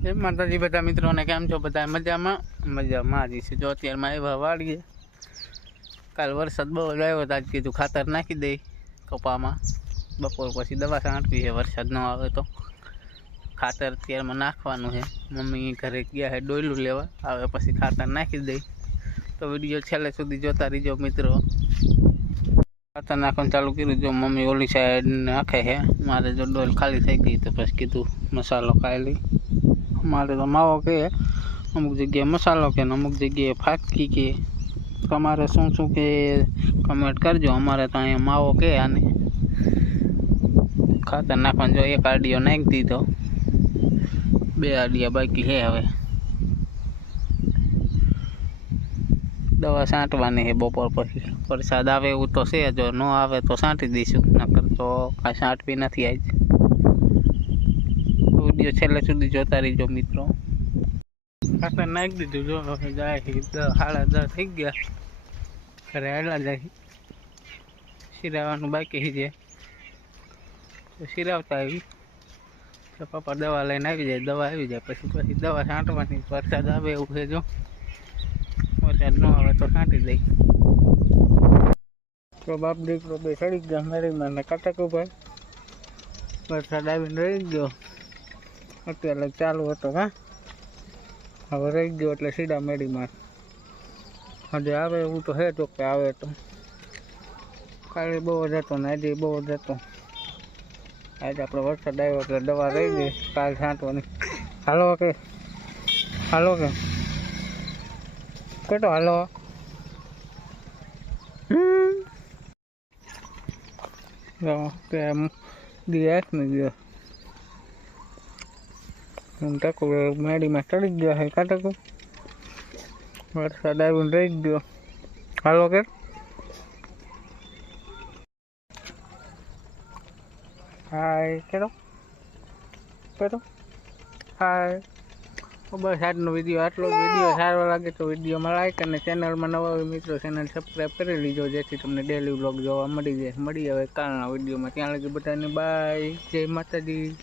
જય માતાજી બધા મિત્રોને, કેમ છો બધા? મજામાં જ છે. જો અત્યારમાં આવ્યા વાળીએ. કાલ વરસાદ બહુ જ આવ્યો હતો. આજ કીધું ખાતર નાખી દઈ કપામાં. બપોર પછી દવા છાંટવી છે, વરસાદ ન આવે તો. ખાતર અત્યારમાં નાખવાનું છે. મમ્મી ઘરે ગયા છે ડોયલું લેવા, આવે પછી ખાતર નાખી દઈ. તો વિડીયો છેલ્લે સુધી જોતા રહીજો મિત્રો. ખાતર નાખવાનું ચાલુ કર્યું. જો મમ્મી ઓલી સાઈડ નાખે છે, મારે જો ડોલ ખાલી થઈ ગઈ તો પછી કીધું મસાલો ખાઈ લઈ. અમારે તો માવો કે અમુક જગ્યાએ મસાલો કે અમુક જગ્યાએ ફાટકી કે. તમારે શું શું કે કમેન્ટ કરજો. અમારે તો અહીંયા માવો કે આને. ખાતર નાખવાનું જો એક આડિયો નાખી દીધો, 2 આડિયા બાકી છે. હવે દવા છાંટવાની છે બપોર પછી. વરસાદ આવે એવું તો છે, જો ન આવે તો છાંટી દઈશું, નકર તો કાંઈ છાંટવી નથી આજ. વિડીયો છેલ્લે સુધી જોતા રહીજો મિત્રો. ખાતર નાખી દીધું. જો હવે જાય 10:30 થઈ ગયા. ઘરે આવેલા જાય. સિરાવાનું બાકી છે, તો સિરાવતા આવી તો પપ્પા દવા લઈને આવી જાય. દવા આવી જાય પછી દવા છાંટવાની. વરસાદ આવે એવું છે. જો વરસાદ ન આવે તો છાંટી દઈ. તો બાપ દીકરો બે ચડી ગયા મેળીમાં ને કટક ઉપર. વરસાદ આવીને રહી ગયો. અત્યારે ચાલુ હતો. હવે રહી ગયો એટલે સીધા મેળીમાં. હજી આવે એવું તો છે, તો કે આવે તો. કાલે બહુ જ હતો ને આજે બહુ જ હતો. આજે આપણે વરસાદ આવ્યો એટલે દવા રહી ગઈ. કાલ છાંટવાની. હાલો કે કેટો હાલો. દિવસ ને ગયો ટકુ મેડીમાં ચડી ગયો છે. કાટકું વરસાદ આવીને રહી ગયો. હાલો કે હાય કેતો હાય. બસ આજનો વિડીયો આટલો. વિડીયો સારો લાગે તો વિડીયોમાં લાઈક અને ચેનલમાં નવા હોય મિત્રો ચેનલ સબસ્ક્રાઈબ કરી લીજો, જેથી તમને ડેલી વ્લોગ જોવા મળી જાય. મળી આવે કાલના વિડીયોમાં. ત્યાં લગી બધાને બાય. જય માતાજી.